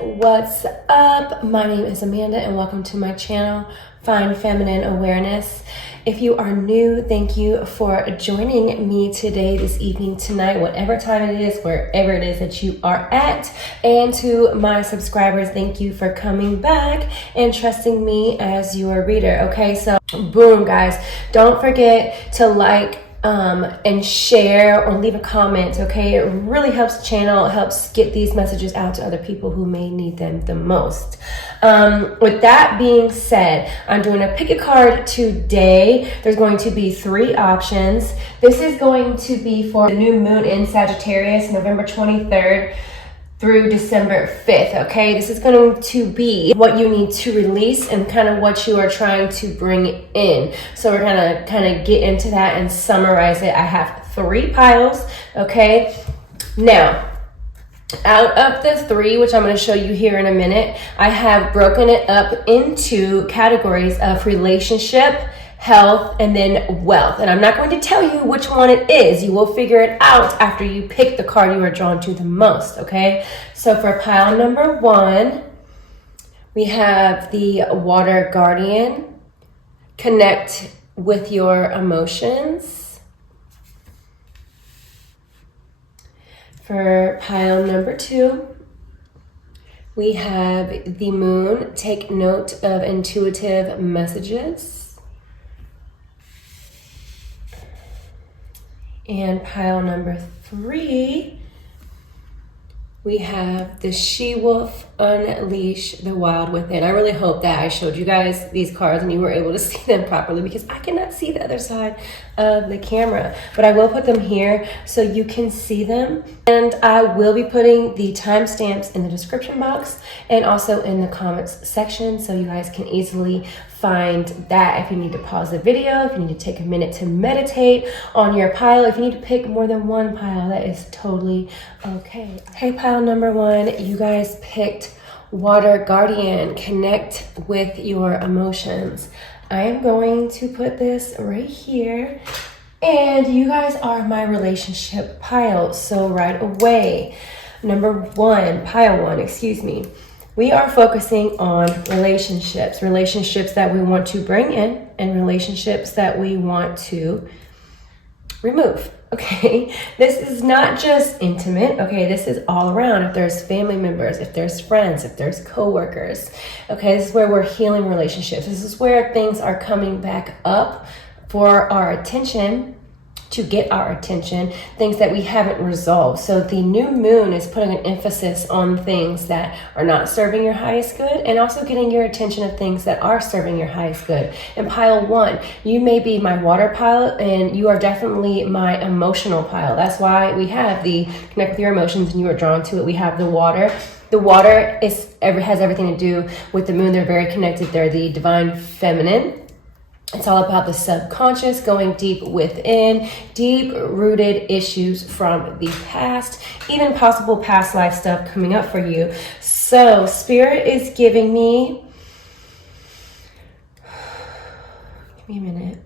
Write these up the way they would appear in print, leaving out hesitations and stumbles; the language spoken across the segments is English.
what's up? My name is Amanda and welcome to my channel, Find Feminine Awareness. If you are new, thank you for joining me today, this evening, tonight, whatever time it is, wherever it is that you are at. And to my subscribers, thank you for coming back and trusting me as your reader. Okay, so boom, guys, don't forget to like, and share or leave a comment. Okay, it really helps the channel. It helps get these messages out to other people who may need them the most. With that being said, I'm doing a pick a card today. There's going to be 3 options. This is going to be for the new moon in Sagittarius, November 23rd through December 5th, okay? This is going to be what you need to release and kind of what you are trying to bring in. So we're gonna kind of get into that and summarize it. I have 3 piles, okay? Now, out of the 3, which I'm going to show you here in a minute, I have broken it up into categories of relationship, health, and then wealth. And I'm not going to tell you which one it is. You will figure it out after you pick the card you are drawn to the most, okay? So for pile number 1, we have the Water Guardian. Connect with your emotions. For pile number 2, we have the Moon. Take note of intuitive messages. And pile number 3, we have the She-Wolf. Unleash the wild within. I really hope that I showed you guys these cards and you were able to see them properly, because I cannot see the other side of the camera, but I will put them here so you can see them. And I will be putting the timestamps in the description box and also in the comments section, so you guys can easily find that if you need to pause the video, if you need to take a minute to meditate on your pile, if you need to pick more than one pile, that is totally okay. Hey, pile number 1, you guys picked Water Guardian. Connect with your emotions. I am going to put this right here, and you guys are my relationship pile. So right away, pile 1, excuse me. We are focusing on relationships that we want to bring in and relationships that we want to remove. Okay, this is not just intimate. Okay, this is all around. If there's family members, if there's friends, if there's coworkers. Okay, this is where we're healing relationships. This is where things are coming back up for our attention, to get our attention, things that we haven't resolved. So the new moon is putting an emphasis on things that are not serving your highest good, and also getting your attention of things that are serving your highest good. In pile 1, you may be my water pile, and you are definitely my emotional pile. That's why we have the connect with your emotions, and you are drawn to it. We have the water. The water has everything to do with the moon. They're very connected. They're the divine feminine. It's all about the subconscious, going deep within, deep-rooted issues from the past, even possible past life stuff coming up for you. So Spirit is giving me, give me a minute.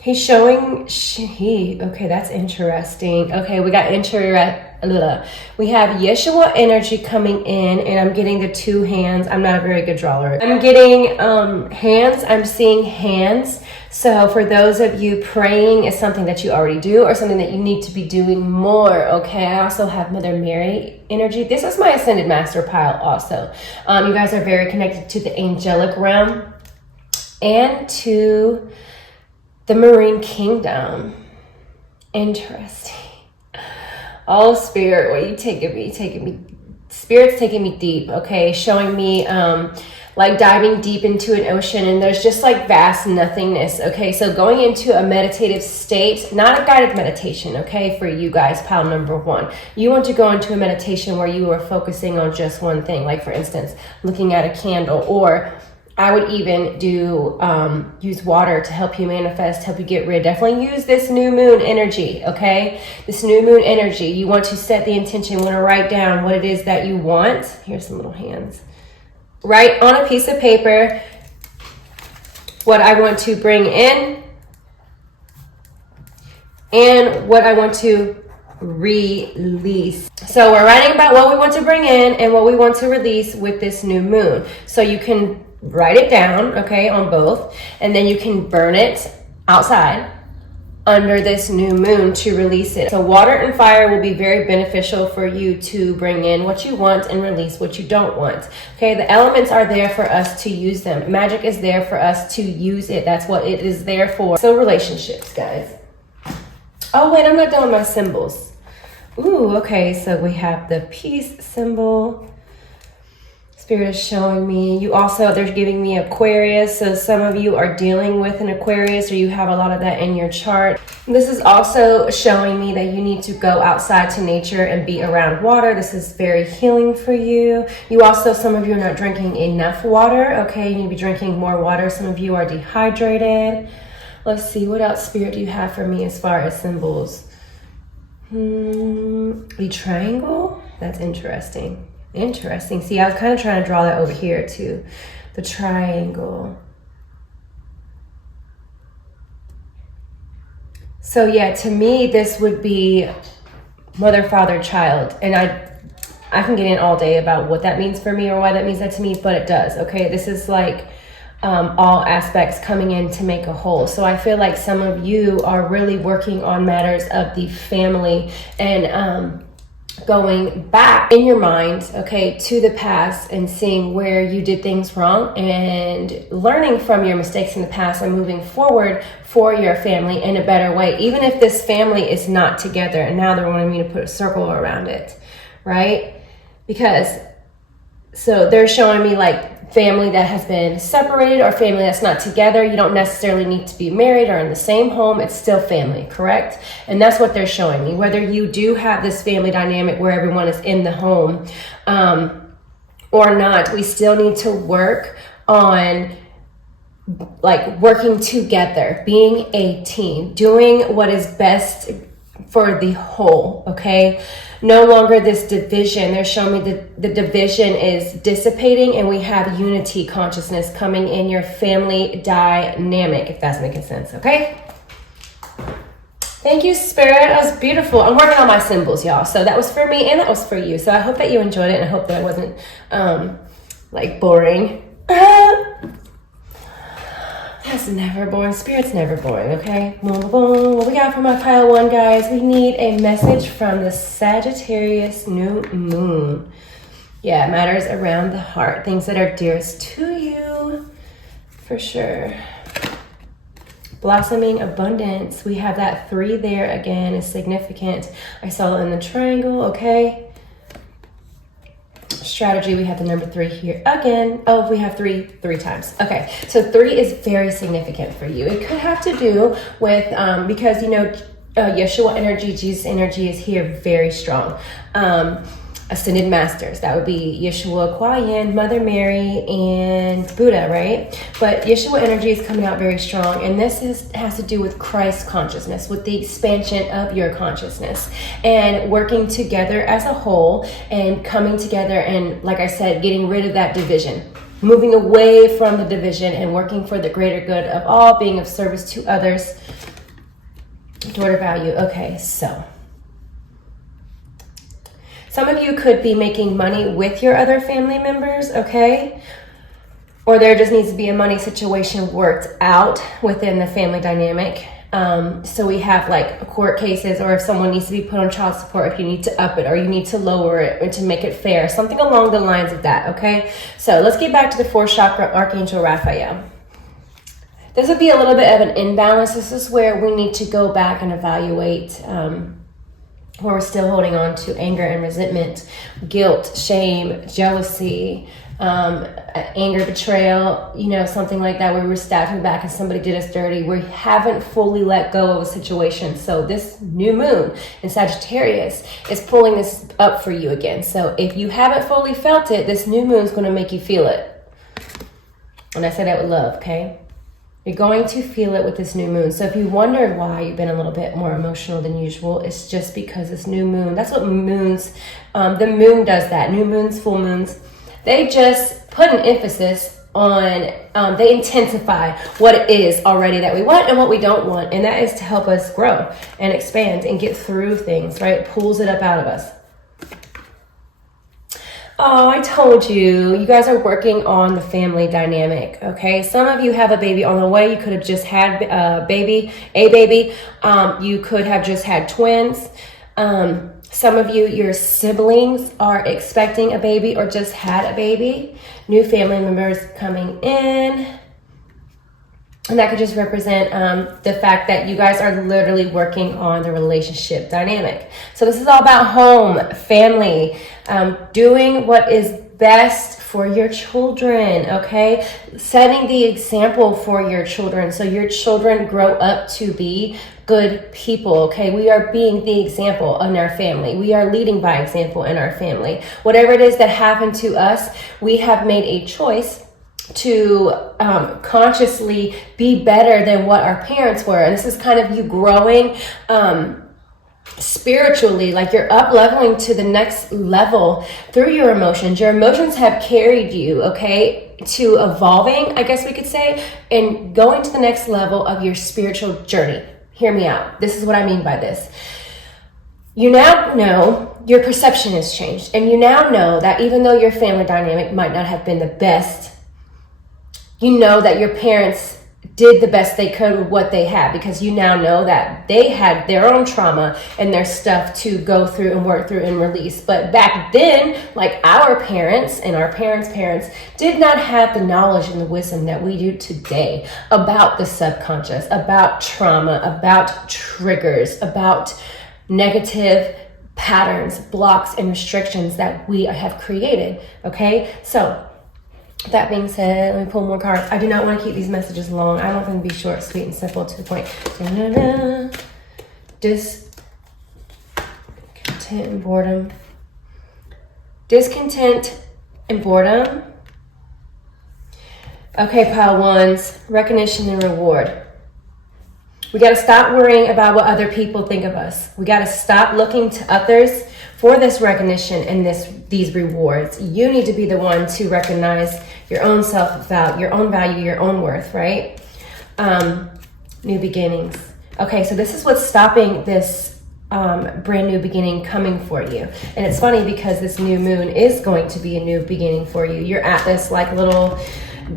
He's showing, okay, that's interesting. Okay, we got we have Yeshua energy coming in, and I'm getting the 2 hands. I'm not a very good drawer. I'm getting hands. I'm seeing hands. So for those of you, praying is something that you already do, or something that you need to be doing more. Okay, I also have Mother Mary energy. This is my Ascended Master pile also. You guys are very connected to the angelic realm and to the Marine Kingdom. Interesting. Oh, Spirit, what are you taking me? Spirit's taking me deep, okay? Showing me like diving deep into an ocean, and there's just like vast nothingness, okay? So going into a meditative state, not a guided meditation, okay? For you guys, pile number 1. You want to go into a meditation where you are focusing on just one thing, like for instance, looking at a candle, or I would even do use water to help you manifest, help you get rid. Definitely use this new moon energy, okay? This new moon energy. You want to set the intention. You want to write down what it is that you want. Here's some little hands. Write on a piece of paper what I want to bring in and what I want to release. So we're writing about what we want to bring in and what we want to release with this new moon. So you can write it down, okay, on both, and then you can burn it outside under this new moon to release it. So water and fire will be very beneficial for you to bring in what you want and release what you don't want. Okay, the elements are there for us to use them. Magic is there for us to use it. That's what it is there for. So relationships, guys. Oh wait, I'm not done with my symbols. Ooh, okay, so we have the peace symbol. Spirit is showing me. You also, they're giving me Aquarius. So some of you are dealing with an Aquarius, or you have a lot of that in your chart. This is also showing me that you need to go outside to nature and be around water. This is very healing for you. You also, some of you are not drinking enough water. Okay, you need to be drinking more water. Some of you are dehydrated. Let's see, what else, Spirit, do you have for me as far as symbols? A triangle? That's interesting. Interesting. See, I was kind of trying to draw that over here too. The triangle. So yeah, to me, this would be mother, father, child. And I can get in all day about what that means for me or why that means that to me, but it does. Okay, this is like all aspects coming in to make a whole. So I feel like some of you are really working on matters of the family and going back in your mind, okay, to the past and seeing where you did things wrong and learning from your mistakes in the past and moving forward for your family in a better way. Even if this family is not together and now they're wanting me to put a circle around it, right? Because so they're showing me like family that has been separated or family that's not together. You don't necessarily need to be married or in the same home. It's still family, correct? And that's what they're showing me. Whether you do have this family dynamic where everyone is in the home or not, we still need to work on like working together, being a team, doing what is best for the whole, okay? No longer this division. They're showing me that the division is dissipating and we have unity consciousness coming in your family dynamic, if that's making sense, okay? Thank you, Spirit. That was beautiful. I'm working on my symbols, y'all. So that was for me and that was for you. So I hope that you enjoyed it and I hope that it wasn't like boring. That's never boring. Spirit's never boring, okay? Boom, boom. What we got for my pile one, guys? We need a message from the Sagittarius new moon. Yeah, matters around the heart. Things that are dearest to you, for sure. Blossoming abundance. We have that 3 there again, is significant. I saw it in the triangle, okay? Strategy, we have the number 3 here again. Oh, we have 3 times. Okay, so 3 is very significant for you. It could have to do with because you know Yeshua energy, Jesus energy is here very strong. Ascended masters, that would be Yeshua, Kwayan, Mother Mary, and Buddha, right? But Yeshua energy is coming out very strong, and this has to do with Christ consciousness, with the expansion of your consciousness, and working together as a whole, and coming together, and like I said, getting rid of that division, moving away from the division, and working for the greater good of all, being of service to others. Daughter value. Okay, so some of you could be making money with your other family members, okay? Or there just needs to be a money situation worked out within the family dynamic. So we have like court cases, or if someone needs to be put on child support, if you need to up it or you need to lower it or to make it fair, something along the lines of that, okay? So let's get back to the 4th chakra, Archangel Raphael. This would be a little bit of an imbalance. This is where we need to go back and evaluate where we're still holding on to anger and resentment, guilt, shame, jealousy, anger, betrayal, you know, something like that, where we were stabbed in the back and somebody did us dirty. We haven't fully let go of a situation. So this new moon in Sagittarius is pulling this up for you again. So if you haven't fully felt it, this new moon is going to make you feel it. And I say that with love, okay? You're going to feel it with this new moon. So if you wondered why you've been a little bit more emotional than usual, it's just because this new moon, that's what moons, the moon does that. New moons, full moons, they just put an emphasis on, they intensify what it is already that we want and what we don't want. And that is to help us grow and expand and get through things, right? It pulls it up out of us. Oh, I told you, you guys are working on the family dynamic, okay? Some of you have a baby on the way. You could have just had a baby. You could have just had twins. Some of you, your siblings are expecting a baby or just had a baby. New family members coming in. And that could just represent the fact that you guys are literally working on the relationship dynamic. So this is all about home, family, doing what is best for your children, okay? Setting the example for your children so your children grow up to be good people, okay? We are being the example in our family. We are leading by example in our family. Whatever it is that happened to us, we have made a choice to consciously be better than what our parents were. And this is kind of you growing spiritually, like you're up leveling to the next level through your emotions. Your emotions have carried you, okay, to evolving, I guess we could say, and going to the next level of your spiritual journey. Hear me out. This is what I mean by this. You now know your perception has changed, and you now know that even though your family dynamic might not have been the best, you know that your parents did the best they could with what they had, because you now know that they had their own trauma and their stuff to go through and work through and release. But back then, like our parents and our parents' parents did not have the knowledge and the wisdom that we do today about the subconscious, about trauma, about triggers, about negative patterns, blocks, and restrictions that we have created. Okay, so that being said, let me pull more cards. I do not want to keep these messages long. I want them to be short, sweet, and simple, to the point. Discontent and boredom. Discontent and boredom. Okay, pile ones. Recognition and reward. We got to stop worrying about what other people think of us. We got to stop looking to others for this recognition and these rewards. You need to be the one to recognize your own self-value, your own value, your own worth, right? New beginnings. Okay, so this is what's stopping this brand new beginning coming for you. And it's funny because this new moon is going to be a new beginning for you. You're at this like little...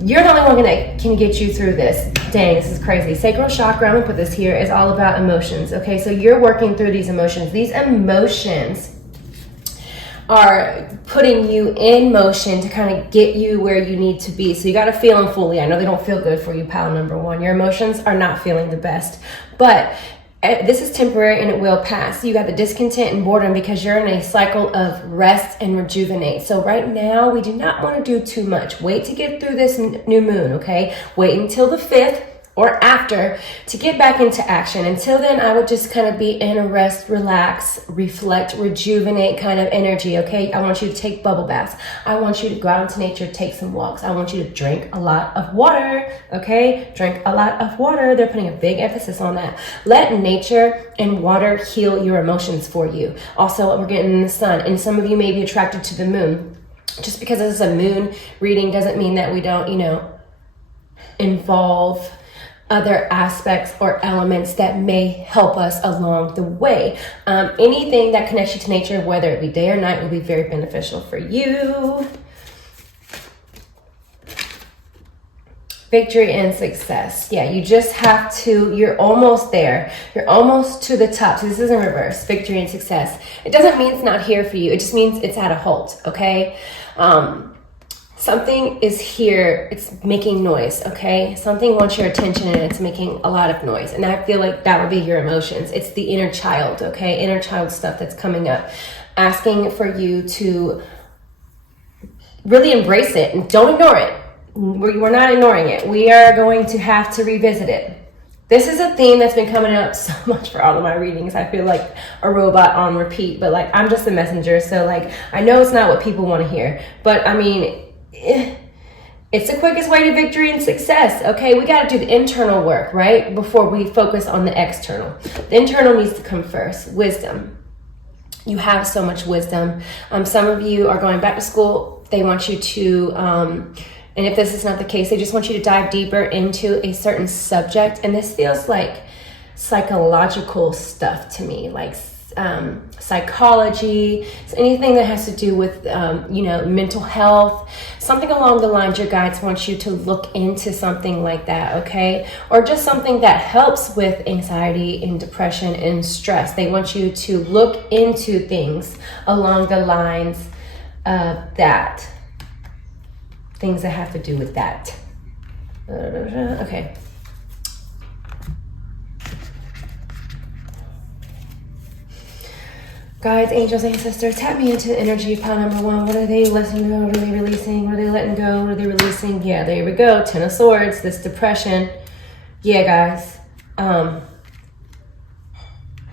You're the only one that can get you through this. Dang, this is crazy. Sacral chakra, I'm gonna put this here, is all about emotions. Okay, so you're working through these emotions. These emotions are putting you in motion to kind of get you where you need to be. So you got to feel them fully. I know they don't feel good for you, pal number one. Your emotions are not feeling the best, but this is temporary and it will pass. You got the discontent and boredom because you're in a cycle of rest and rejuvenate. So right now we do not want to do too much. Wait to get through this new moon, okay? Wait until the 5th or after to get back into action. Until then, I would just kind of be in a rest, relax, reflect, rejuvenate kind of energy, okay? I want you to take bubble baths. I want you to go out into nature, take some walks. I want you to drink a lot of water, okay? Drink a lot of water. They're putting a big emphasis on that. Let nature and water heal your emotions for you. Also, we're getting in the sun, and some of you may be attracted to the moon. Just because this is a moon reading doesn't mean that we don't, involve other aspects or elements that may help us along the way. Anything that connects you to nature, whether it be day or night, will be very beneficial for you. Victory and success. Yeah, you just have to, you're almost there. You're almost to the top. So this is in reverse, victory and success. It doesn't mean it's not here for you. It just means it's at a halt, okay? Something is here, it's making noise, okay? Something wants your attention and it's making a lot of noise. And I feel like that would be your emotions. It's the inner child, okay? Inner child stuff that's coming up, asking for you to really embrace it and don't ignore it. We're not ignoring it. We are going to have to revisit it. This is a theme that's been coming up so much for all of my readings. I feel like a robot on repeat, but like I'm just a messenger. So like, I know it's not what people want to hear, but I mean, it's the quickest way to victory and success. Okay, we got to do the internal work, right? Before we focus on the external. The internal needs to come first. Wisdom. You have so much wisdom. Some of you are going back to school. They want you to And if this is not the case, they just want you to dive deeper into a certain subject. And this feels like psychological stuff to me, like psychology, so anything that has to do with, mental health, something along the lines. Your guides want you to look into something like that, okay? Or just something that helps with anxiety and depression and stress. They want you to look into things along the lines of that. Things that have to do with that. Okay. Guides, angels, ancestors, tap me into the energy of pile number 1. What are they letting go? What are they releasing? What are they letting go? What are they releasing? Yeah, there we go. 10 of Swords, this depression. Yeah, guys.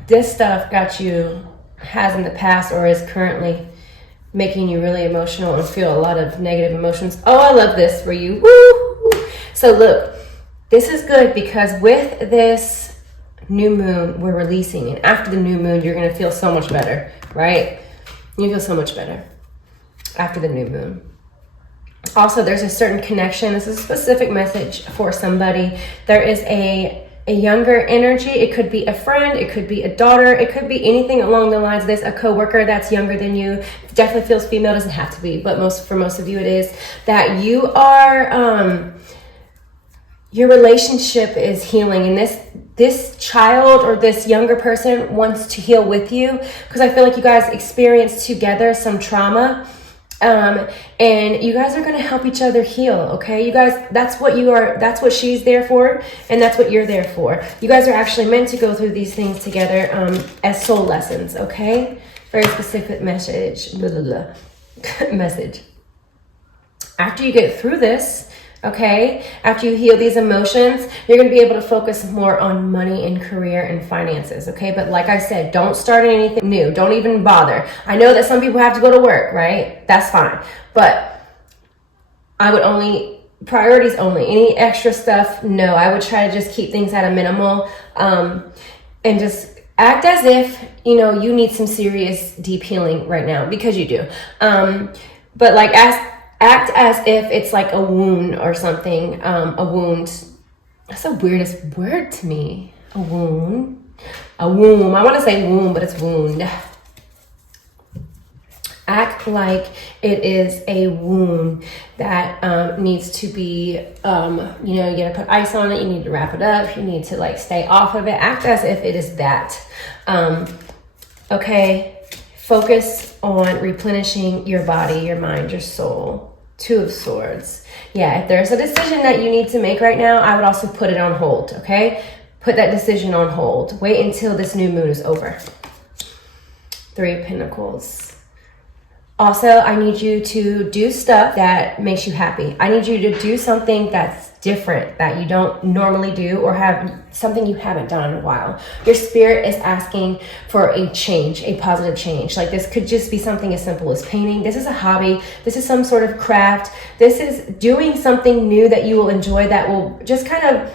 This stuff has in the past or is currently making you really emotional and feel a lot of negative emotions. Oh, I love this for you. Woo! So look, this is good because with this new moon, we're releasing, and after the new moon, you're going to feel so much better, right? You feel so much better after the new moon. Also, there's a certain connection. This is a specific message for somebody. There is a younger energy. It could be a friend, it could be a daughter, it could be anything along the lines of this, a coworker that's younger than you. Definitely feels female, doesn't have to be, but for most of you it is, that you are your relationship is healing, and this child or this younger person wants to heal with you, because I feel like you guys experienced together some trauma, and you guys are going to help each other heal. Okay, you guys, that's what you are, that's what she's there for, and that's what you're there for. You guys are actually meant to go through these things together as soul lessons. Okay, very specific message. Blah, blah, blah. Message. After you get through this, okay, after you heal these emotions, you're going to be able to focus more on money and career and finances, okay? But like I said, don't start anything new. Don't even bother. I know that some people have to go to work, right? That's fine. But I would priorities only. Any extra stuff, no. I would try to just keep things at a minimal, and just act as if, you need some serious deep healing right now, because you do. But like act as if it's like a wound or something, a wound. That's the weirdest word to me. A wound. A womb. I want to say womb, but it's wound. Act like it is a wound that needs to be, you got to put ice on it. You need to wrap it up. You need to like stay off of it. Act as if it is that. Okay. Focus on replenishing your body, your mind, your soul. 2 of Swords. Yeah, if there's a decision that you need to make right now, I would also put it on hold, okay? Put that decision on hold. Wait until this new moon is over. 3 of Pentacles. Also, I need you to do stuff that makes you happy. I need you to do something that's different, that you don't normally do, or have something you haven't done in a while. Your spirit is asking for a change, a positive change. Like this could just be something as simple as painting. This is a hobby. This is some sort of craft. This is doing something new that you will enjoy, that will just kind of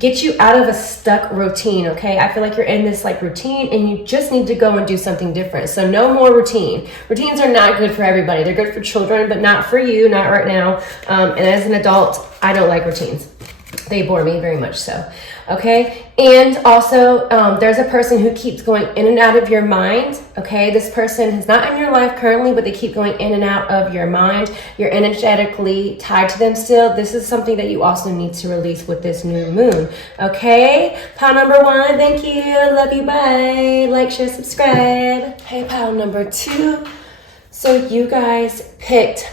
get you out of a stuck routine, okay? I feel like you're in this like routine and you just need to go and do something different. So no more routine. Routines are not good for everybody. They're good for children, but not for you, not right now. And as an adult, I don't like routines. They bore me very much so, okay? And also, there's a person who keeps going in and out of your mind, okay? This person is not in your life currently, but they keep going in and out of your mind. You're energetically tied to them still. This is something that you also need to release with this new moon, okay? Pile number 1, thank you. Love you, bye. Like, share, subscribe. Hey, pile number 2. So you guys picked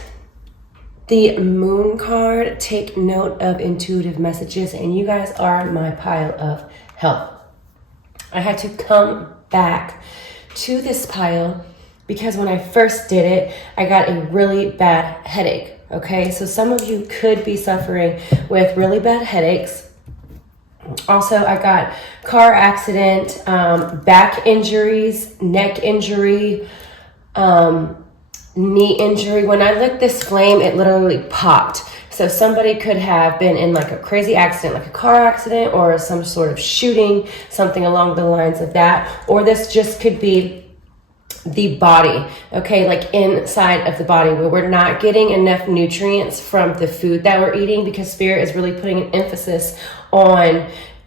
the moon card. Take note of intuitive messages, and you guys are my pile of help. I had to come back to this pile because when I first did it, I got a really bad headache. Okay, so some of you could be suffering with really bad headaches. Also, I got car accident, back injuries, neck injury, knee injury. When I lit this flame, it literally popped. So somebody could have been in like a crazy accident, like a car accident or some sort of shooting, something along the lines of that. Or this just could be the body, okay, like inside of the body, where we're not getting enough nutrients from the food that we're eating, because Spirit is really putting an emphasis on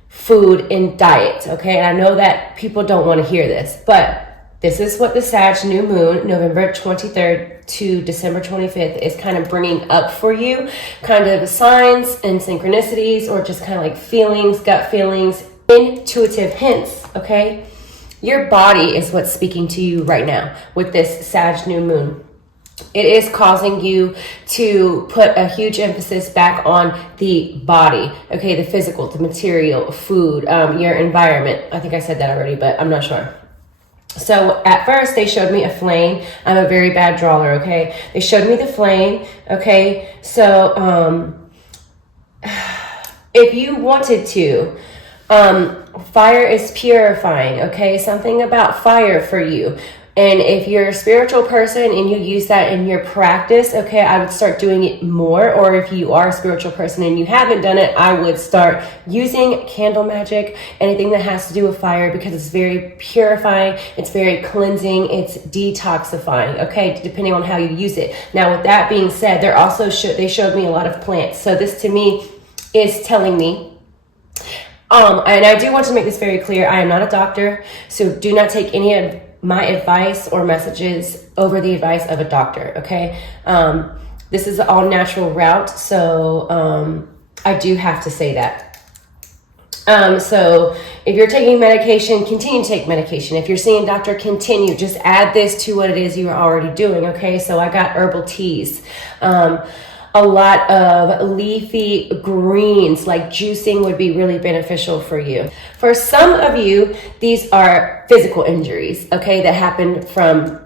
food and diet, okay? And I know that people don't want to hear this, but this is what the Sag new moon, November 23rd to December 25th, is kind of bringing up for you, kind of signs and synchronicities, or just kind of like feelings, gut feelings, intuitive hints, okay? Your body is what's speaking to you right now with this Sag new moon. It is causing you to put a huge emphasis back on the body, okay? The physical, the material, food, your environment. I think I said that already, but I'm not sure. So at first they showed me a flame. I'm a very bad drawer, okay? They showed me the flame, okay? So if you wanted to, fire is purifying, okay? Something about fire for you. And if you're a spiritual person and you use that in your practice, okay, I would start doing it more. Or if you are a spiritual person and you haven't done it, I would start using candle magic, anything that has to do with fire, because it's very purifying, it's very cleansing, it's detoxifying, okay, depending on how you use it. Now, with that being said, they showed me a lot of plants. So this to me is telling me, and I do want to make this very clear, I am not a doctor, so do not take any of my advice or messages over the advice of a doctor, okay? This is an all natural route, so I do have to say that. So if you're taking medication, continue to take medication. If you're seeing a doctor, continue. Just add this to what it is you are already doing, okay? So I got herbal teas. A lot of leafy greens, like juicing, would be really beneficial for you. For some of you, these are physical injuries, okay, that happened from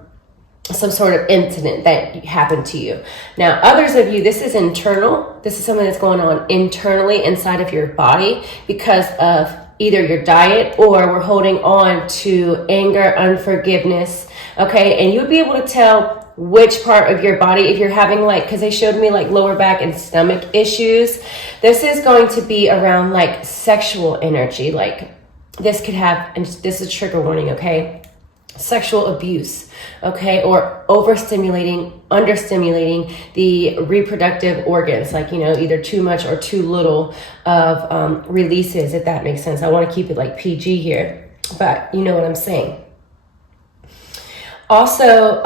some sort of incident that happened to you. Now, others of you, this is internal. This is something that's going on internally inside of your body because of either your diet, or we're holding on to anger, unforgiveness, okay? And you'll be able to tell which part of your body, if you're having like, because they showed me like lower back and stomach issues, this is going to be around like sexual energy. Like this could have, and this is a trigger warning, okay, sexual abuse, okay, or overstimulating, understimulating the reproductive organs, like, you know, either too much or too little of releases, if that makes sense. I want to keep it like PG here, but you know what I'm saying. Also,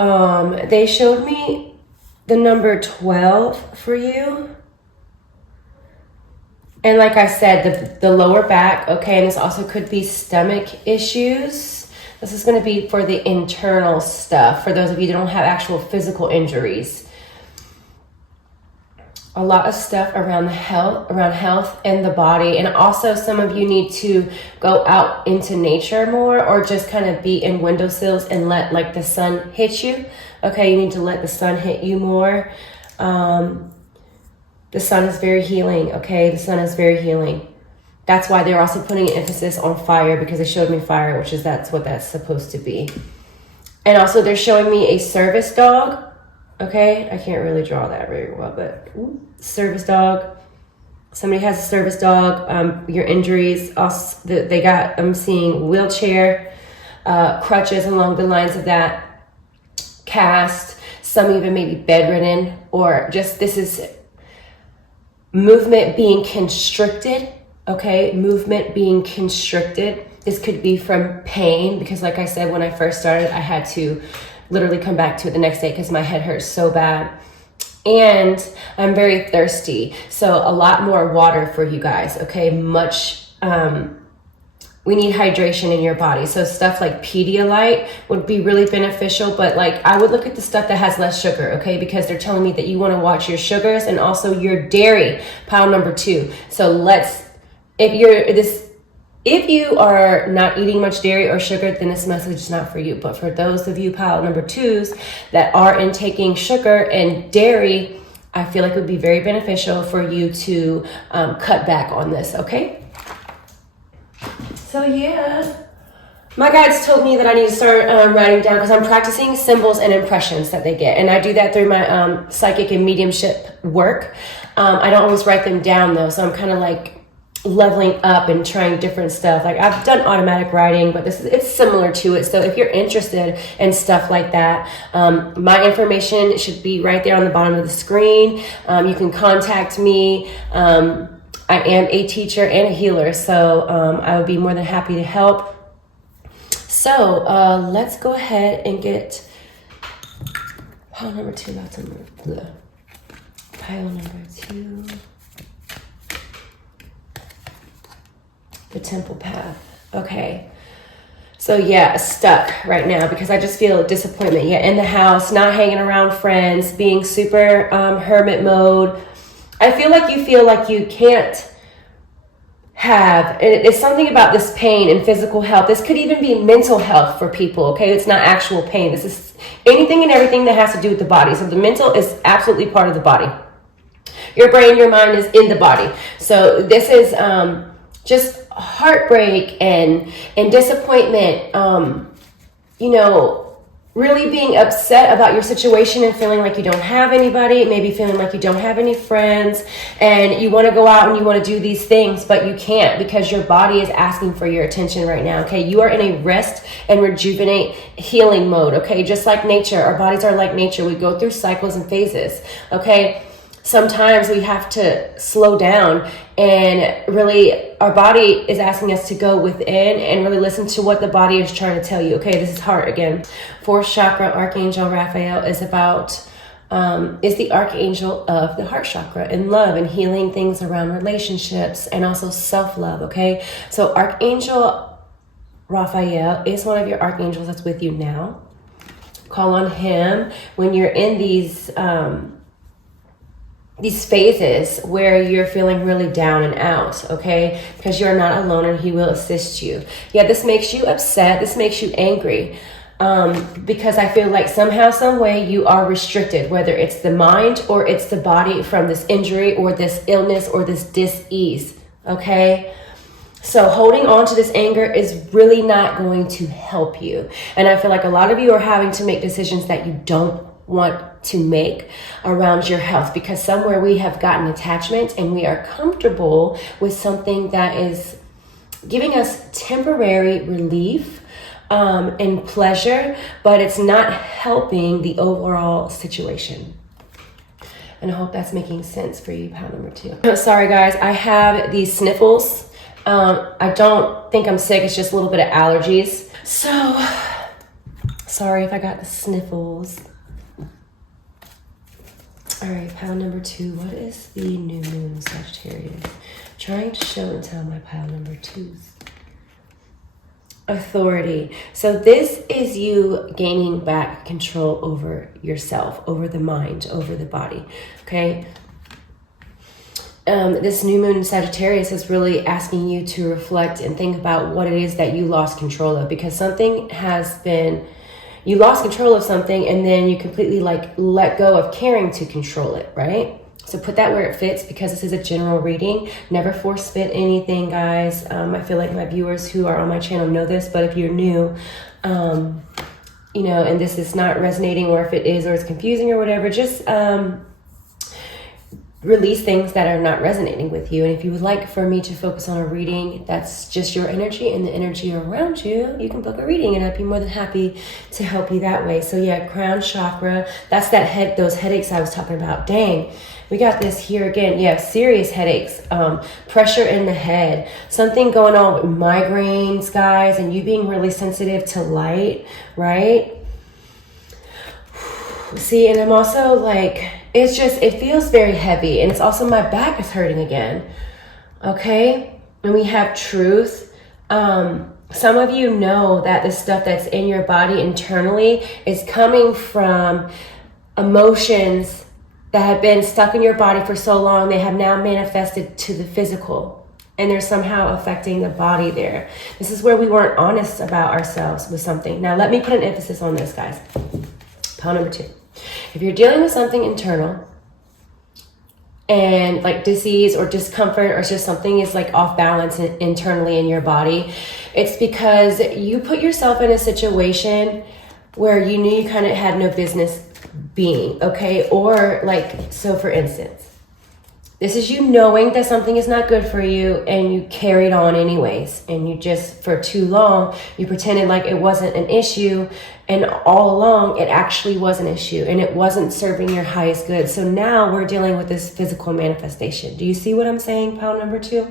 they showed me the number 12 for you. And like I said, the lower back, okay, and this also could be stomach issues. This is going to be for the internal stuff, for those of you that don't have actual physical injuries. A lot of stuff around health and the body. And also some of you need to go out into nature more, or just kind of be in windowsills and let like the sun hit you. Okay, you need to let the sun hit you more. The sun is very healing, okay? The sun is very healing. That's why they're also putting an emphasis on fire, because they showed me fire, which is that's what that's supposed to be. And also they're showing me a service dog. Okay, I can't really draw that very well, but service dog. Somebody has a service dog. Your injuries, also, they got, I'm seeing wheelchair, crutches along the lines of that, cast, some even maybe bedridden, or just this is movement being constricted, okay, movement being constricted. This could be from pain, because like I said, when I first started, I had to literally come back to it the next day because my head hurts so bad. And I'm very thirsty, so a lot more water for you guys, okay? Much, we need hydration in your body. So stuff like Pedialyte would be really beneficial, but like I would look at the stuff that has less sugar, okay? Because they're telling me that you want to watch your sugars and also your dairy, pile number 2. So if you are not eating much dairy or sugar, then this message is not for you. But for those of you pile number 2s that are intaking sugar and dairy, I feel like it would be very beneficial for you to cut back on this, okay? So yeah, my guides told me that I need to start writing down, because I'm practicing symbols and impressions that they get. And I do that through my psychic and mediumship work. I don't always write them down though, so I'm kind of like leveling up and trying different stuff. Like I've done automatic writing, but it's similar to it. So if you're interested in stuff like that, my information should be right there on the bottom of the screen. You can contact me. I am a teacher and a healer, so I would be more than happy to help. So let's go ahead and get pile number 2. That's the pile number 2. The temple path. Okay. So yeah, stuck right now because I just feel disappointment. Yeah, in the house, not hanging around friends, being super hermit mode. I feel like you can't have, it's something about this pain and physical health. This could even be mental health for people, okay? It's not actual pain. This is anything and everything that has to do with the body. So the mental is absolutely part of the body. Your brain, your mind is in the body. So this is just heartbreak and disappointment, really being upset about your situation and feeling like you don't have anybody, maybe feeling like you don't have any friends, and you want to go out and you want to do these things, but you can't because your body is asking for your attention right now, okay? You are in a rest and rejuvenate healing mode, okay? Just like nature, our bodies are like nature. We go through cycles and phases, okay? Sometimes we have to slow down and really our body is asking us to go within and really listen to what the body is trying to tell you. Okay, this is heart again. 4th chakra, Archangel Raphael is the archangel of the heart chakra and love and healing things around relationships and also self-love, okay? So Archangel Raphael is one of your archangels that's with you now. Call on him when you're in these phases where you're feeling really down and out, okay? Because you're not alone and he will assist you. Yeah, this makes you upset. This makes you angry because I feel like somehow, some way you are restricted, whether it's the mind or it's the body from this injury or this illness or this dis-ease, okay? So holding on to this anger is really not going to help you. And I feel like a lot of you are having to make decisions that you don't want to make around your health because somewhere we have gotten attachment and we are comfortable with something that is giving us temporary relief and pleasure, but it's not helping the overall situation. And I hope that's making sense for you, pile number 2. Sorry guys, I have these sniffles. I don't think I'm sick, it's just a little bit of allergies. So sorry if I got the sniffles. All right, pile number 2. What is the new moon Sagittarius? Trying to show and tell my pile number 2s. Authority. So this is you gaining back control over yourself, over the mind, over the body, okay? This new moon Sagittarius is really asking you to reflect and think about what it is that you lost control of because something has been... You lost control of something and then you completely let go of caring to control it, right? So put that where it fits because this is a general reading. Never force fit anything, guys. I feel like my viewers who are on my channel know this, but if you're new, and this is not resonating or if it is or it's confusing or whatever, just release things that are not resonating with you. And if you would like for me to focus on a reading that's just your energy and the energy around you, you can book a reading and I'd be more than happy to help you that way. So yeah, crown chakra, that's those headaches I was talking about. Dang, we got this here again. Yeah, serious headaches, pressure in the head, something going on with migraines, guys, and you being really sensitive to light, right? See, and I'm also like, it feels very heavy. And it's also my back is hurting again. Okay. And we have truth. Some of you know that the stuff that's in your body internally is coming from emotions that have been stuck in your body for so long. They have now manifested to the physical and they're somehow affecting the body there. This is where we weren't honest about ourselves with something. Now, let me put an emphasis on this, guys. Pile number 2. If you're dealing with something internal and like disease or discomfort or just something is like off balance internally in your body, it's because you put yourself in a situation where you knew you kind of had no business being, okay? Or like, so for instance, This is you knowing that something is not good for you and you carried on anyways. And you just, for too long, you pretended like it wasn't an issue. And all along, it actually was an issue. And it wasn't serving your highest good. So now we're dealing with this physical manifestation. Do you see what I'm saying, pile number 2?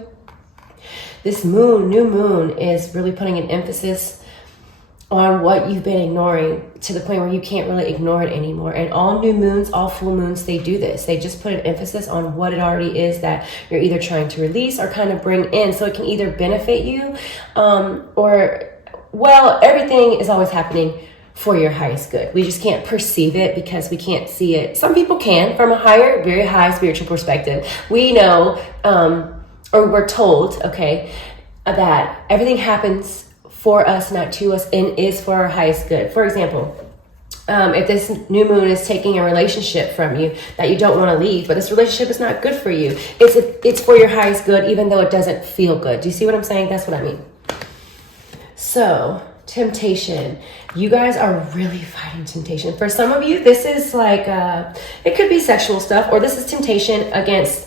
This moon, new moon, is really putting an emphasis on what you've been ignoring to the point where you can't really ignore it anymore. And all new moons, all full moons, they do this. They just put an emphasis on what it already is that you're either trying to release or kind of bring in. So it can either benefit you everything is always happening for your highest good. We just can't perceive it because we can't see it. Some people can from a higher, very high spiritual perspective. We know, or we're told, okay, that everything happens for us, not to us, and is for our highest good. For example, if this new moon is taking a relationship from you that you don't want to leave, but this relationship is not good for you, it's for your highest good, even though it doesn't feel good. Do you see what I'm saying? That's what I mean. So, temptation. You guys are really fighting temptation. For some of you, this is like, it could be sexual stuff, or this is temptation against,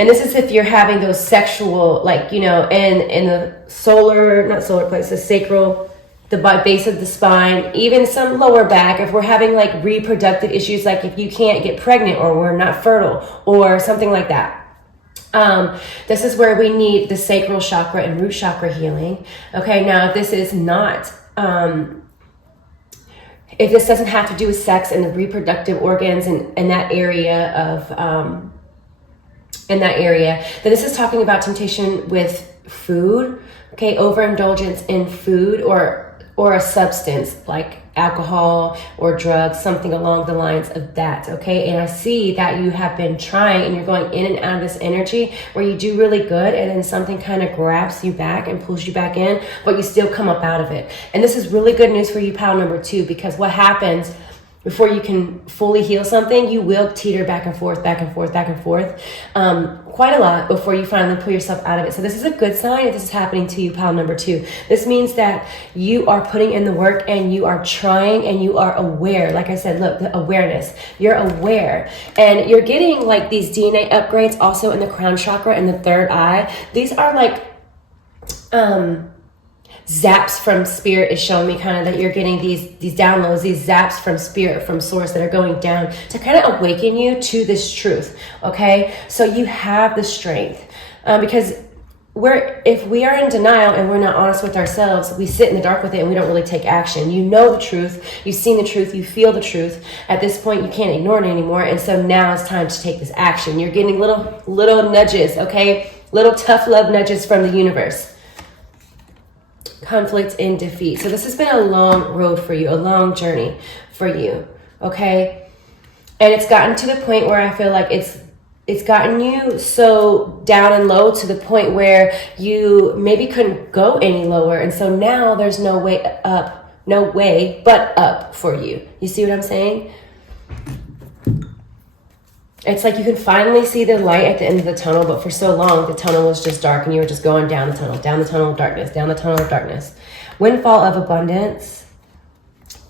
and this is if you're having those sexual, like, you know, in the not solar plexus, the sacral, the base of the spine, even some lower back, if we're having like reproductive issues, like if you can't get pregnant or we're not fertile or something like that. This is where we need the sacral chakra and root chakra healing. Okay, now if this is not, if this doesn't have to do with sex and the reproductive organs and that area of, then this is talking about temptation with food, okay, overindulgence in food or a substance like alcohol or drugs, something along the lines of that, okay? And I see that you have been trying and you're going in and out of this energy where you do really good and then something kind of grabs you back and pulls you back in, but you still come up out of it. And this is really good news for you, pile number 2, because what happens before you can fully heal something, you will teeter back and forth, quite a lot before you finally pull yourself out of it. So this is a good sign if this is happening to you, pile number 2. This means that you are putting in the work and you are trying and you are aware. Like I said, look, the awareness. You're aware. And you're getting like these DNA upgrades also in the crown chakra and the third eye. These are like, zaps from spirit is showing me kind of that you're getting these downloads, these zaps from spirit, from source that are going down to kind of awaken you to this truth. Okay, so you have the strength because if we are in denial and we're not honest with ourselves, we sit in the dark with it and we don't really take action. You know the truth, you've seen the truth, you feel the truth. At this point, you can't ignore it anymore, and so now it's time to take this action. You're getting little nudges, okay, little tough love nudges from the universe. Conflict and defeat. So this has been a long road for you, a long journey for you, okay? And it's gotten to the point where I feel like it's gotten you so down and low to the point where you maybe couldn't go any lower. And so now there's no way but up for you. You see what I'm saying? It's like you can finally see the light at the end of the tunnel, but for so long, the tunnel was just dark and you were just going down the tunnel of darkness, down the tunnel of darkness. Windfall of abundance.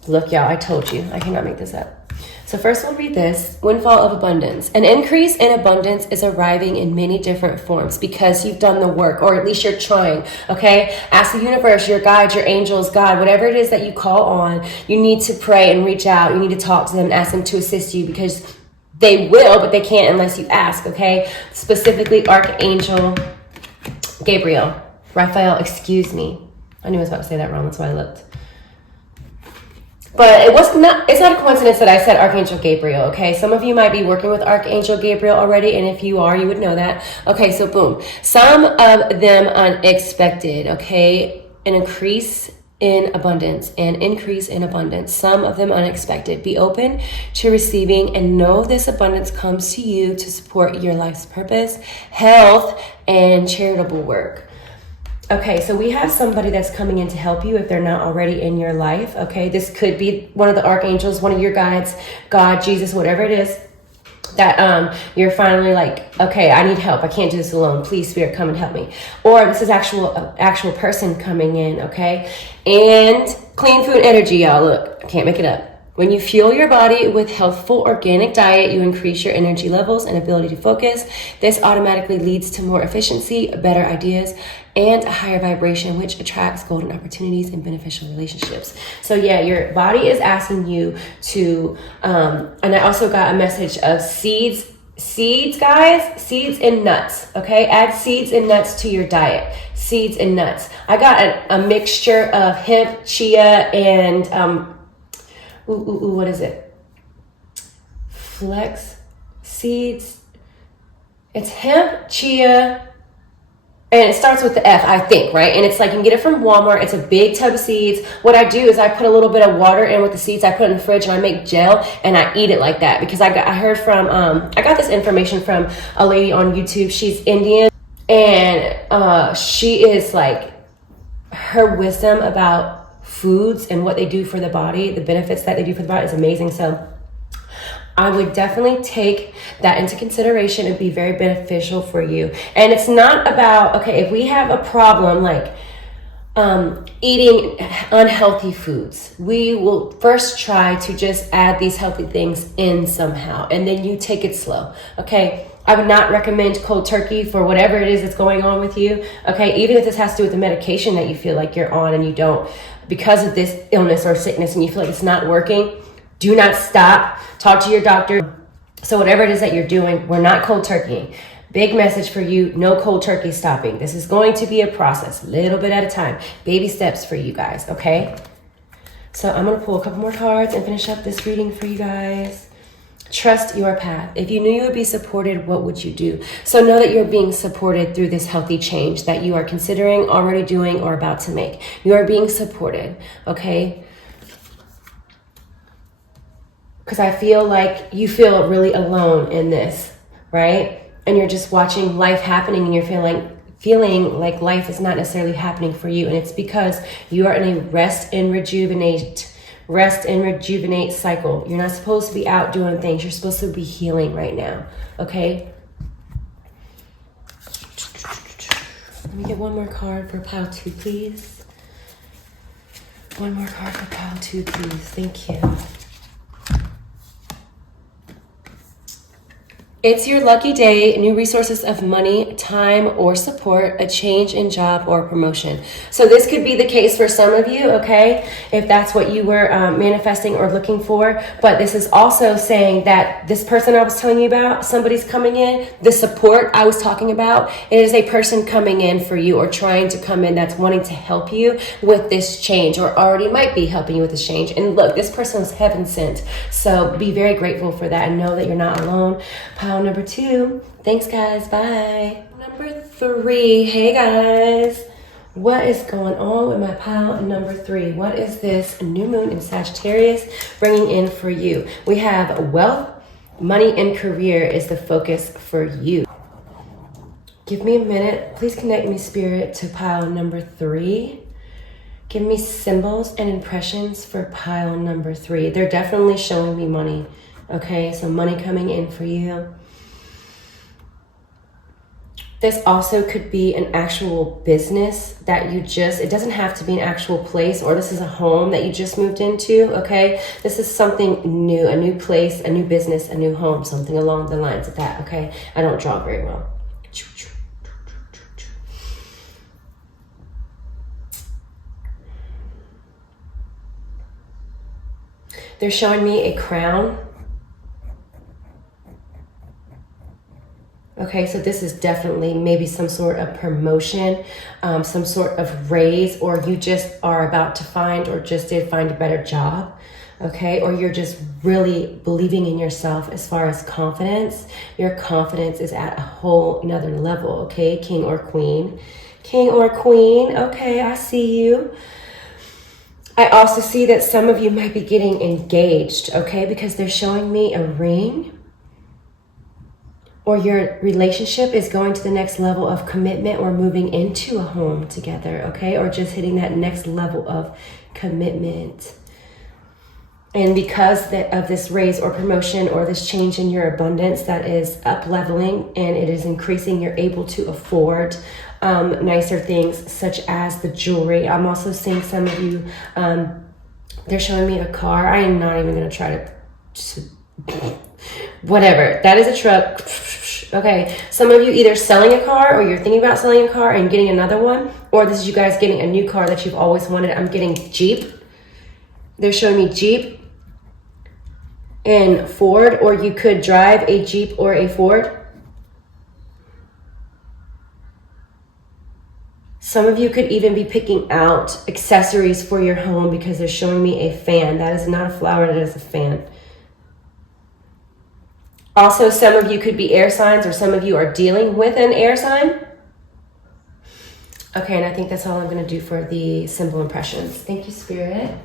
Look, y'all, I told you. I cannot make this up. So first we'll read this. Windfall of abundance. An increase in abundance is arriving in many different forms because you've done the work, or at least you're trying, okay? Ask the universe, your guides, your angels, God, whatever it is that you call on, you need to pray and reach out. You need to talk to them and ask them to assist you because they will, but they can't unless you ask, okay? Specifically, Archangel Gabriel. Raphael, excuse me. I knew I was about to say that wrong, that's why I looked. But it's not a coincidence that I said Archangel Gabriel, okay? Some of you might be working with Archangel Gabriel already, and if you are, you would know that. Okay, so boom. Some of them unexpected, okay? An increase in abundance and increase in abundance. Some of them unexpected. Be open to receiving and know this abundance comes to you to support your life's purpose, health, and charitable work. Okay, so we have somebody that's coming in to help you if they're not already in your life, okay? This could be one of the archangels, one of your guides, God, Jesus, whatever it is, that you're finally like, okay, I need help. I can't do this alone. Please, Spirit, come and help me. Or this is actual person coming in, okay? And clean food energy, y'all. Look, I can't make it up. When you fuel your body with healthful organic diet, you increase your energy levels and ability to focus. This automatically leads to more efficiency, better ideas, and a higher vibration, which attracts golden opportunities and beneficial relationships. So yeah, your body is asking you to, and I also got a message of seeds, guys, seeds and nuts, okay? Add seeds and nuts to your diet, seeds and nuts. I got a mixture of hemp, chia, and, what is it? Flex seeds. It's hemp, chia, and it starts with the F, I think, right? And it's like, you can get it from Walmart. It's a big tub of seeds. What I do is I put a little bit of water in with the seeds. I put it in the fridge and I make gel and I eat it like that, because I heard from, I got this information from a lady on YouTube. She's Indian, and she is like, her wisdom about foods and what they do for the body, the benefits that they do for the body, is amazing. So I would definitely take that into consideration and be very beneficial for you. And it's not about, okay, if we have a problem like eating unhealthy foods, we will first try to just add these healthy things in somehow, and then you take it slow, okay? I would not recommend cold turkey for whatever it is that's going on with you, okay? Even if this has to do with the medication that you feel like you're on and you don't, because of this illness or sickness, and you feel like it's not working, do not stop. Talk to your doctor. So whatever it is that you're doing, we're not cold turkeying. Big message for you, no cold turkey stopping. This is going to be a process, little bit at a time. Baby steps for you guys, okay? So I'm gonna pull a couple more cards and finish up this reading for you guys. Trust your path. If you knew you would be supported, what would you do? So know that you're being supported through this healthy change that you are considering, already doing, or about to make. You are being supported, okay? Because I feel like you feel really alone in this, right? And you're just watching life happening and you're feeling like life is not necessarily happening for you. And it's because you are in a rest and rejuvenate cycle. You're not supposed to be out doing things. You're supposed to be healing right now, okay? Let me get one more card for pile 2, please. One more card for pile 2, please. Thank you. It's your lucky day, new resources of money, time, or support, a change in job or promotion. So this could be the case for some of you, okay, if that's what you were manifesting or looking for. But this is also saying that this person I was telling you about, somebody's coming in, the support I was talking about, it is a person coming in for you or trying to come in that's wanting to help you with this change, or already might be helping you with this change. And look, this person is heaven sent. So be very grateful for that and know that you're not alone. Pile number 2. Thanks, guys. Bye. Number 3. Hey, guys. What is going on with my pile number 3? What is this new moon in Sagittarius bringing in for you? We have wealth, money, and career is the focus for you. Give me a minute. Please connect me, Spirit, to pile number 3. Give me symbols and impressions for pile number 3. They're definitely showing me money. Okay, so money coming in for you. This also could be an actual business that it doesn't have to be an actual place, or this is a home that you just moved into, okay? This is something new, a new place, a new business, a new home, something along the lines of that, okay? I don't draw very well. They're showing me a crown. Okay, so this is definitely maybe some sort of promotion, some sort of raise, or you just are about to find or just did find a better job, okay? Or you're just really believing in yourself as far as confidence. Your confidence is at a whole nother level, okay? King or queen. King or queen, okay, I see you. I also see that some of you might be getting engaged, okay? Because they're showing me a ring. Or your relationship is going to the next level of commitment, or moving into a home together, okay? Or just hitting that next level of commitment. And because of this raise or promotion or this change in your abundance that is up leveling and it is increasing, you're able to afford nicer things such as the jewelry. I'm also seeing some of you They're showing me a car. I am not even going to try to whatever. That is a truck. Okay. Some of you either selling a car or you're thinking about selling a car and getting another one. Or this is you guys getting a new car that you've always wanted. I'm getting Jeep. They're showing me Jeep and Ford. Or you could drive a Jeep or a Ford. Some of you could even be picking out accessories for your home because they're showing me a fan. That is not a flower, that is a fan. Also, some of you could be air signs or some of you are dealing with an air sign. Okay, and I think that's all I'm going to do for the symbol impressions. Thank you, Spirit.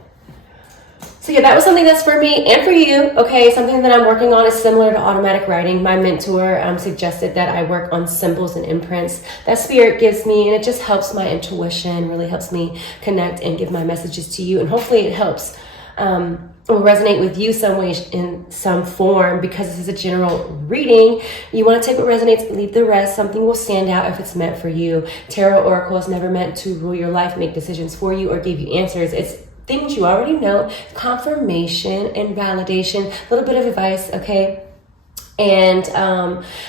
So yeah, that was something that's for me and for you. Okay, something that I'm working on is similar to automatic writing. My mentor suggested that I work on symbols and imprints that Spirit gives me, and it just helps my intuition, really helps me connect and give my messages to you. And hopefully it helps or resonate with you some way in some form, because this is a general reading. You want to take what resonates, leave the rest. Something will stand out if it's meant for you. Tarot Oracle is never meant to rule your life, make decisions for you, or give you answers. It's things you already know, confirmation and validation, a little bit of advice, okay? And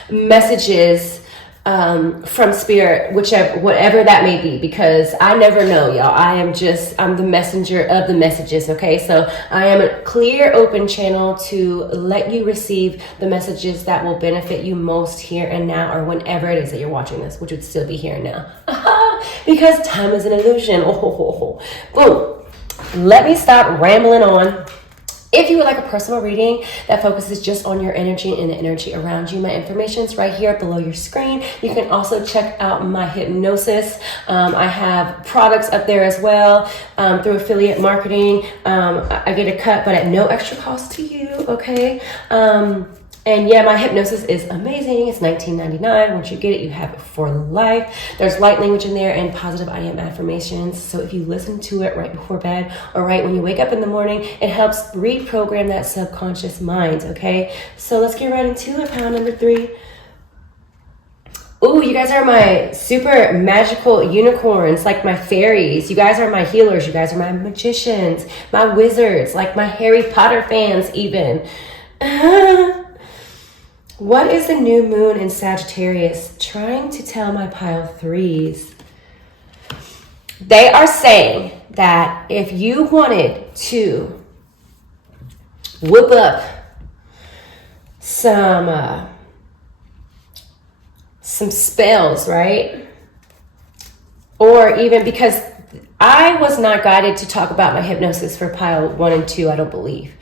messages from Spirit, whatever that may be, because I never know, y'all. I'm the messenger of the messages, okay? So I am a clear, open channel to let you receive the messages that will benefit you most here and now, or whenever it is that you're watching this, which would still be here and now. Because time is an illusion. Oh, boom. Let me stop rambling on. If you would like a personal reading that focuses just on your energy and the energy around you, my information is right here below your screen. You can also check out my hypnosis. I have products up there as well through affiliate marketing. I get a cut, but at no extra cost to you, okay? And yeah, my hypnosis is amazing. It's $19.99. Once you get it, you have it for life. There's light language in there and positive I am affirmations. So if you listen to it right before bed or right when you wake up in the morning, it helps reprogram that subconscious mind, okay? So let's get right into it. Pile number 3. Ooh, you guys are my super magical unicorns, like my fairies. You guys are my healers. You guys are my magicians, my wizards, like my Harry Potter fans even. What is the new moon in Sagittarius trying to tell my pile 3s? They are saying that if you wanted to whoop up some spells, right? Or even, because I was not guided to talk about my hypnosis for pile 1 and 2, I don't believe.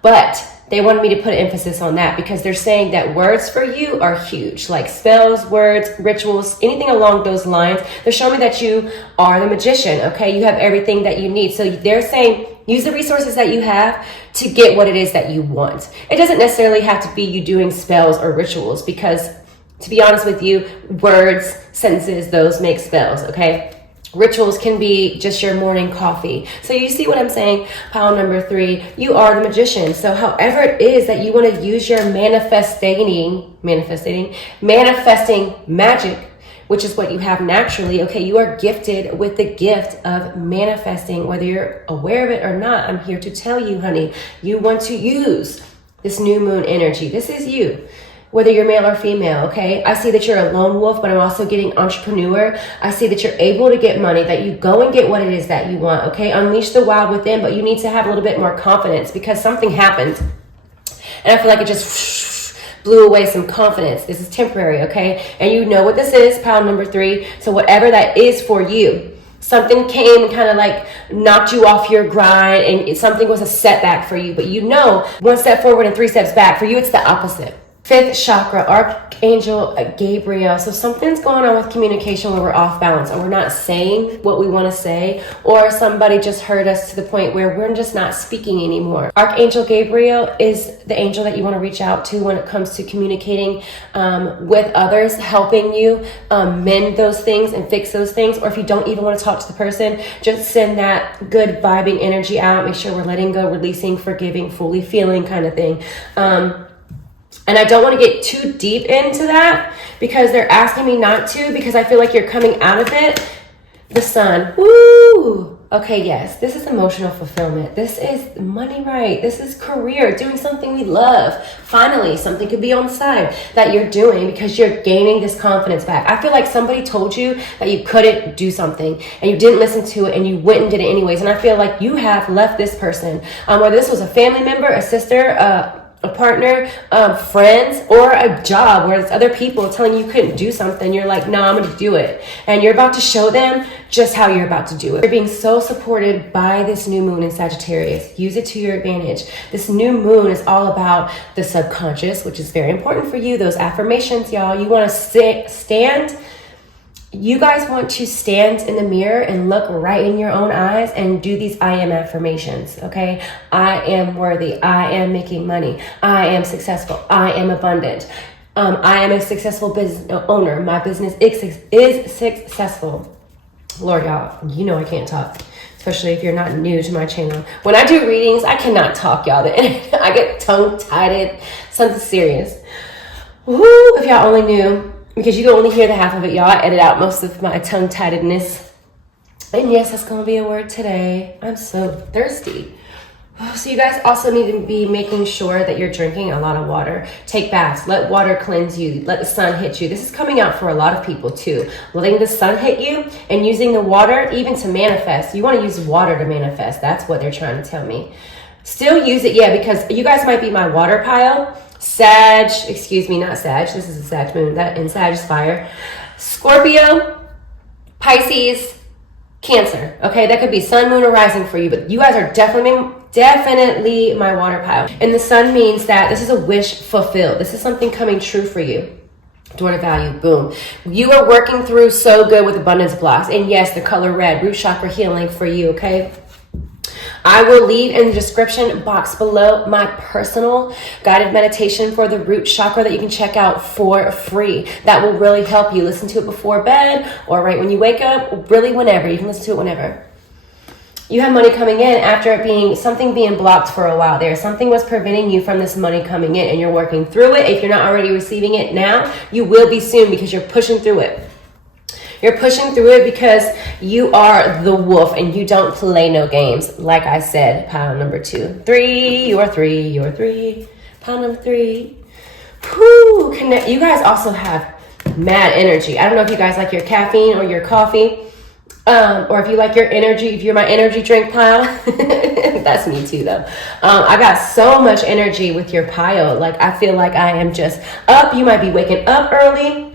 But they wanted me to put emphasis on that because they're saying that words for you are huge, like spells, words, rituals, anything along those lines. They're showing me that you are the magician, okay? You have everything that you need. So they're saying use the resources that you have to get what it is that you want. It doesn't necessarily have to be you doing spells or rituals, because to be honest with you, words, sentences, those make spells, okay? Rituals can be just your morning coffee. So you see what I'm saying? Pile number 3, you are the magician. So however it is that you want to use your manifesting magic, which is what you have naturally, okay? You are gifted with the gift of manifesting, whether you're aware of it or not. I'm here to tell you, honey, you want to use this new moon energy. This is you. Whether you're male or female, okay? I see that you're a lone wolf, but I'm also getting entrepreneur. I see that you're able to get money, that you go and get what it is that you want, okay? Unleash the wild within, but you need to have a little bit more confidence because something happened. And I feel like it just blew away some confidence. This is temporary, okay? And you know what this is, pile number 3. So whatever that is for you, something came and kind of like knocked you off your grind, and something was a setback for you, but you know 1 step forward and 3 steps back. For you, it's the opposite. 5th chakra, Archangel Gabriel. So something's going on with communication where we're off balance and we're not saying what we want to say, or somebody just hurt us to the point where we're just not speaking anymore. Archangel Gabriel is the angel that you want to reach out to when it comes to communicating with others, helping you mend those things and fix those things. Or if you don't even want to talk to the person, just send that good vibing energy out. Make sure we're letting go, releasing, forgiving, fully feeling kind of thing. And I don't want to get too deep into that because they're asking me not to, because I feel like you're coming out of it. The sun. Woo! Okay, yes, this is emotional fulfillment. This is money, right? This is career, doing something we love. Finally, something could be on the side that you're doing because you're gaining this confidence back. I feel like somebody told you that you couldn't do something and you didn't listen to it and you went and did it anyways. And I feel like you have left this person, whether this was a family member, a sister, a partner, friends, or a job where there's other people telling you couldn't do something. You're like, no, I'm going to do it. And you're about to show them just how you're about to do it. You're being so supported by this new moon in Sagittarius. Use it to your advantage. This new moon is all about the subconscious, which is very important for you. Those affirmations, y'all. You want to stand. You guys want to stand in the mirror and look right in your own eyes and do these I am affirmations, okay? I am worthy. I am making money. I am successful. I am abundant. I am a successful business owner. My business is successful. Lord, y'all, you know I can't talk, especially if you're not new to my channel. When I do readings, I cannot talk, y'all. I get tongue-tied, something serious. Woo, if y'all only knew. Because you can only hear the half of it, y'all. I edit out most of my tongue-tiedness. And yes, that's going to be a word today. I'm so thirsty. So you guys also need to be making sure that you're drinking a lot of water. Take baths. Let water cleanse you. Let the sun hit you. This is coming out for a lot of people too. Letting the sun hit you and using the water even to manifest. You want to use water to manifest. That's what they're trying to tell me. Still use it, yeah, because you guys might be my water pile. Sag, excuse me, not Sag. This is a Sag moon. That in Sag is fire. Scorpio, Pisces, Cancer. Okay, that could be sun, moon, or rising for you, but you guys are definitely my water pile. And the sun means that this is a wish fulfilled. This is something coming true for you. Door to value, boom. You are working through so good with abundance blocks. And yes, the color red, root chakra healing for you, okay? I will leave in the description box below my personal guided meditation for the root chakra that you can check out for free. That will really help you. Listen to it before bed or right when you wake up, really whenever. You can listen to it whenever. You have money coming in after it being something being blocked for a while there. Something was preventing you from this money coming in and you're working through it. If you're not already receiving it now, you will be soon because you're pushing through it. You're pushing through it because you are the wolf and you don't play no games. Like I said, pile number 2. 3, you're 3, you're 3. Pile number 3. Whoo, connect. You guys also have mad energy. I don't know if you guys like your caffeine or your coffee, or if you like your energy, if you're my energy drink pile. That's me too though. I got so much energy with your pile. Like I feel like I am just up. You might be waking up early.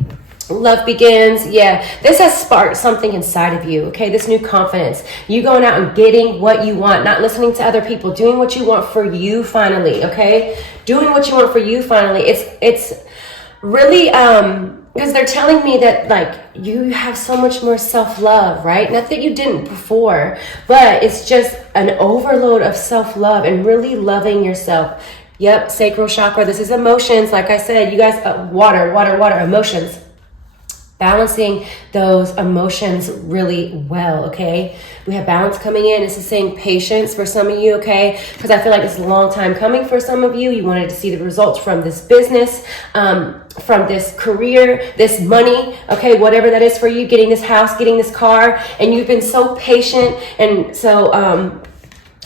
Love begins. Yeah, this has sparked something inside of you. Okay, this new confidence. You going out and getting what you want, not listening to other people, doing what you want for you finally. Okay, doing what you want for you finally. It's really because they're telling me that like you have so much more self-love, right? Not that you didn't before, but it's just an overload of self-love and really loving yourself. Yep, sacral chakra. This is emotions. Like I said, you guys, water, emotions. Balancing those emotions really well, okay? We have balance coming in. It's the same patience for some of you, okay? Because I feel like it's a long time coming for some of you. You wanted to see the results from this business, from this career, this money, okay? Whatever that is for you, getting this house, getting this car, and you've been so patient and so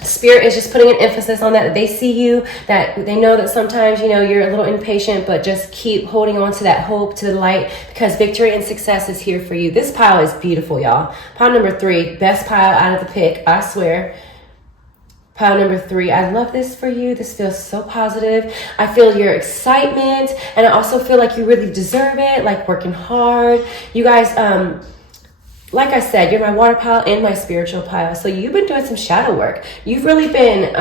Spirit is just putting an emphasis on that they see you, that they know that sometimes, you know, you're a little impatient, but just keep holding on to that hope, to the light, because victory and success is here for you. This pile is beautiful, y'all. Pile number 3, best pile out of the pick, I swear. Pile number 3, I love this for you. This feels so positive. I feel your excitement, and I also feel like you really deserve it, like working hard. You guys, like I said, you're my water pile and my spiritual pile. So you've been doing some shadow work. You've really been,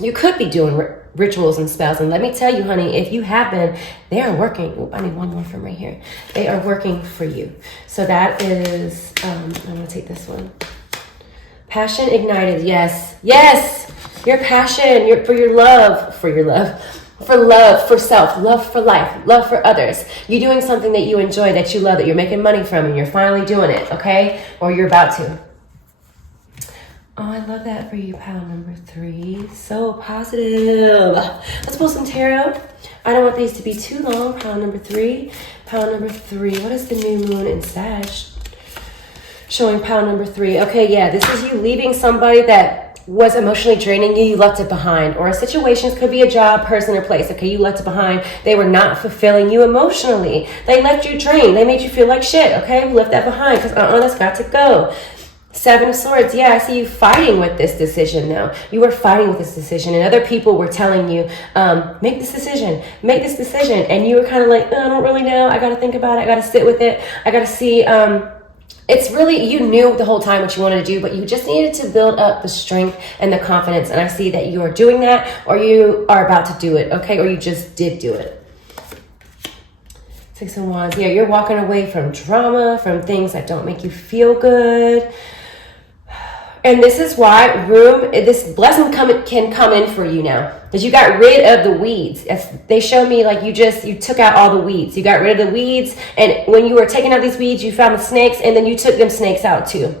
you could be doing rituals and spells. And let me tell you, honey, if you have been, they are working. Ooh, I need one more from right here. They are working for you. So that is, I'm going to take this one. Passion ignited. Yes. Yes. Your passion, for love, for self, love for life, love for others. You're doing something that you enjoy, that you love, that you're making money from, and you're finally doing it, okay? Or you're about to. Oh, I love that for you, pile number 3. So positive. Let's pull some tarot. I don't want these to be too long. Pile number 3. Pile number 3. What is the new moon in Sag? Showing pile number 3. Okay, yeah, this is you leaving somebody that was emotionally draining you. You left it behind. Or situations, could be a job, person, or place. Okay, you left it behind. They were not fulfilling you emotionally. They left you drained. They made you feel like shit. Okay, we left that behind because that's got to go. 7 of Swords. Yeah, I see you fighting with this decision now. You were fighting with this decision, and other people were telling you, make this decision, make this decision. And you were kind of like, I don't really know. I got to think about it. I got to sit with it. I got to see. It's really, you knew the whole time what you wanted to do, but you just needed to build up the strength and the confidence. And I see that you are doing that, or you are about to do it, okay? Or you just did do it. 6 of Wands. Yeah, you're walking away from drama, from things that don't make you feel good. And this is why this blessing can come in for you now. Because you got rid of the weeds. They show me like you took out all the weeds. You got rid of the weeds. And when you were taking out these weeds, you found the snakes. And then you took them snakes out too.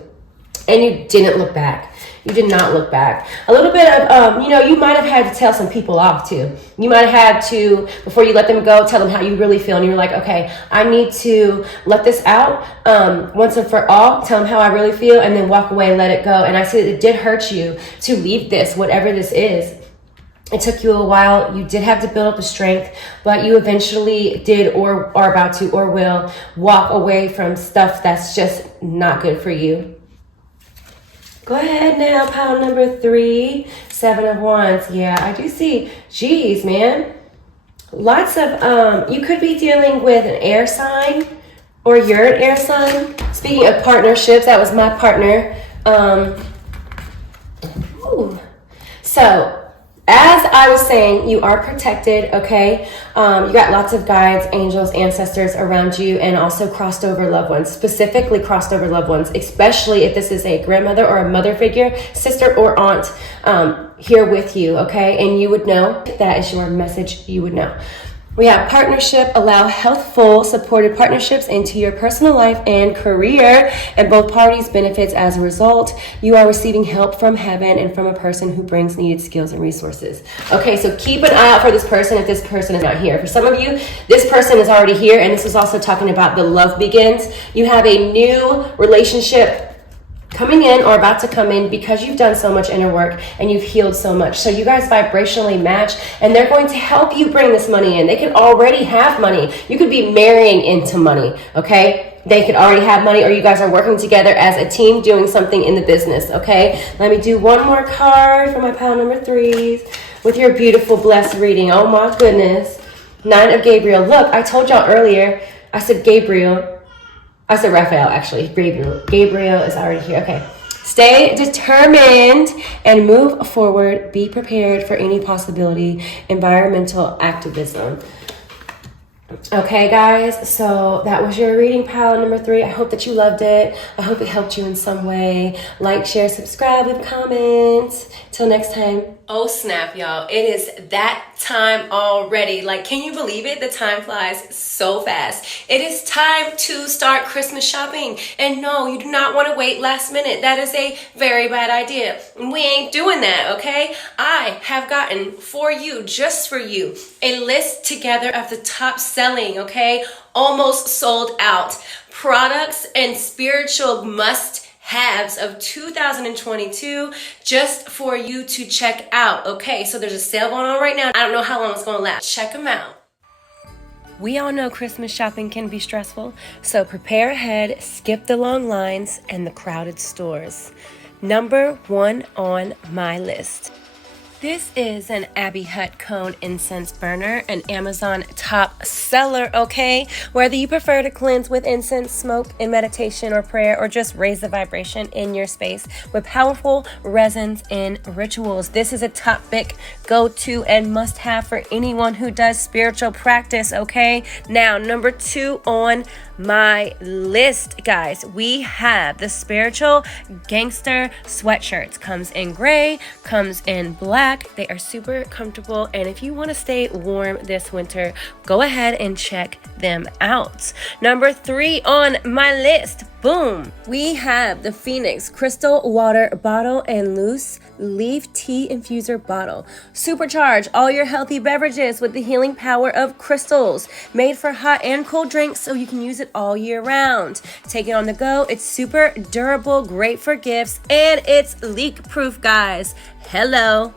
And you didn't look back. You did not look back. A little bit of, you might have had to tell some people off too. You might have had to, before you let them go, tell them how you really feel. And you're like, okay, I need to let this out once and for all, tell them how I really feel, and then walk away and let it go. And I see that it did hurt you to leave this, whatever this is. It took you a while. You did have to build up the strength, but you eventually did or are about to or will walk away from stuff that's just not good for you. Go ahead now, pile number 3, 7 of Wands. Yeah, I do see. Geez, man. Lots of, you could be dealing with an air sign, or you're an air sign. Speaking of partnerships, that was my partner. So, as I was saying, you are protected, okay? You got lots of guides, angels, ancestors around you, and also crossed over loved ones, specifically crossed over loved ones, especially if this is a grandmother or a mother figure, sister or aunt here with you, okay? And you would know, that is your message, you would know. We have partnership, allow healthful, supported partnerships into your personal life and career, and both parties benefits as a result. You are receiving help from heaven and from a person who brings needed skills and resources. Okay, so keep an eye out for this person if this person is not here. For some of you, this person is already here, and this is also talking about the love begins. You have a new relationship coming in or about to come in because you've done so much inner work and you've healed so much. So you guys vibrationally match, and they're going to help you bring this money in. They could already have money. You could be marrying into money, okay? They could already have money, or you guys are working together as a team doing something in the business, okay? Let me do one more card for my pile number 3s with your beautiful blessed reading. Oh my goodness. 9 of Gabriel. Look, I told y'all earlier, I said Gabriel. I said Raphael, actually. Gabriel is already here. Okay. Stay determined and move forward. Be prepared for any possibility. Environmental activism. Okay, guys. So that was your reading pile number 3. I hope that you loved it. I hope it helped you in some way. Like, share, subscribe, leave a comment. Till next time. Oh snap, y'all. It is that time already. Like, can you believe it? The time flies so fast. It is time to start Christmas shopping. And no, you do not want to wait last minute. That is a very bad idea. We ain't doing that, okay? I have gotten for you, just for you, a list together of the top selling, okay? Almost sold out products and spiritual must-haves of 2022 just for you to check out. Okay, so there's a sale going on right now. I don't know how long it's going to last. Check them out. We all know Christmas shopping can be stressful, so prepare ahead, skip the long lines and the crowded stores. Number 1 on my list. This is an Abbey Hut Cone Incense Burner, an Amazon top seller, okay? Whether you prefer to cleanse with incense, smoke in meditation or prayer, or just raise the vibration in your space with powerful resins and rituals, this is a topic go-to and must-have for anyone who does spiritual practice, okay? Now, number 2 on my list, guys, we have the Spiritual Gangster sweatshirts. Comes in gray, comes in black. They are super comfortable, and if you want to stay warm this winter, go ahead and check them out. Number 3 on my list, Boom! We have the Phoenix Crystal Water Bottle and Loose Leaf Tea Infuser Bottle. Supercharge all your healthy beverages with the healing power of crystals. Made for hot and cold drinks so you can use it all year round. Take it on the go. It's super durable, great for gifts, and it's leak-proof, guys. Hello!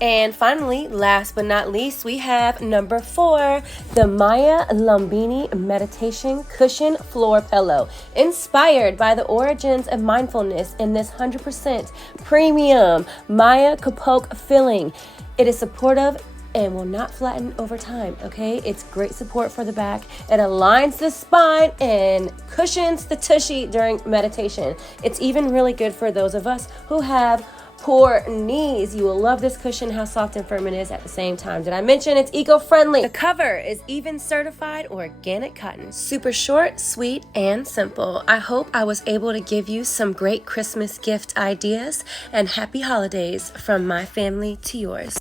And finally, last but not least, we have number 4, the Maya Lumbini Meditation Cushion Floor Pillow. Inspired by the origins of mindfulness in this 100% premium Maya Kapok filling. It is supportive and will not flatten over time, okay? It's great support for the back. It aligns the spine and cushions the tushy during meditation. It's even really good for those of us who have poor knees. You will love this cushion, how soft and firm it is at the same time. Did I mention it's eco-friendly? The cover is even certified organic cotton. Super short, sweet, and simple. I hope I was able to give you some great Christmas gift ideas, and happy holidays from my family to yours.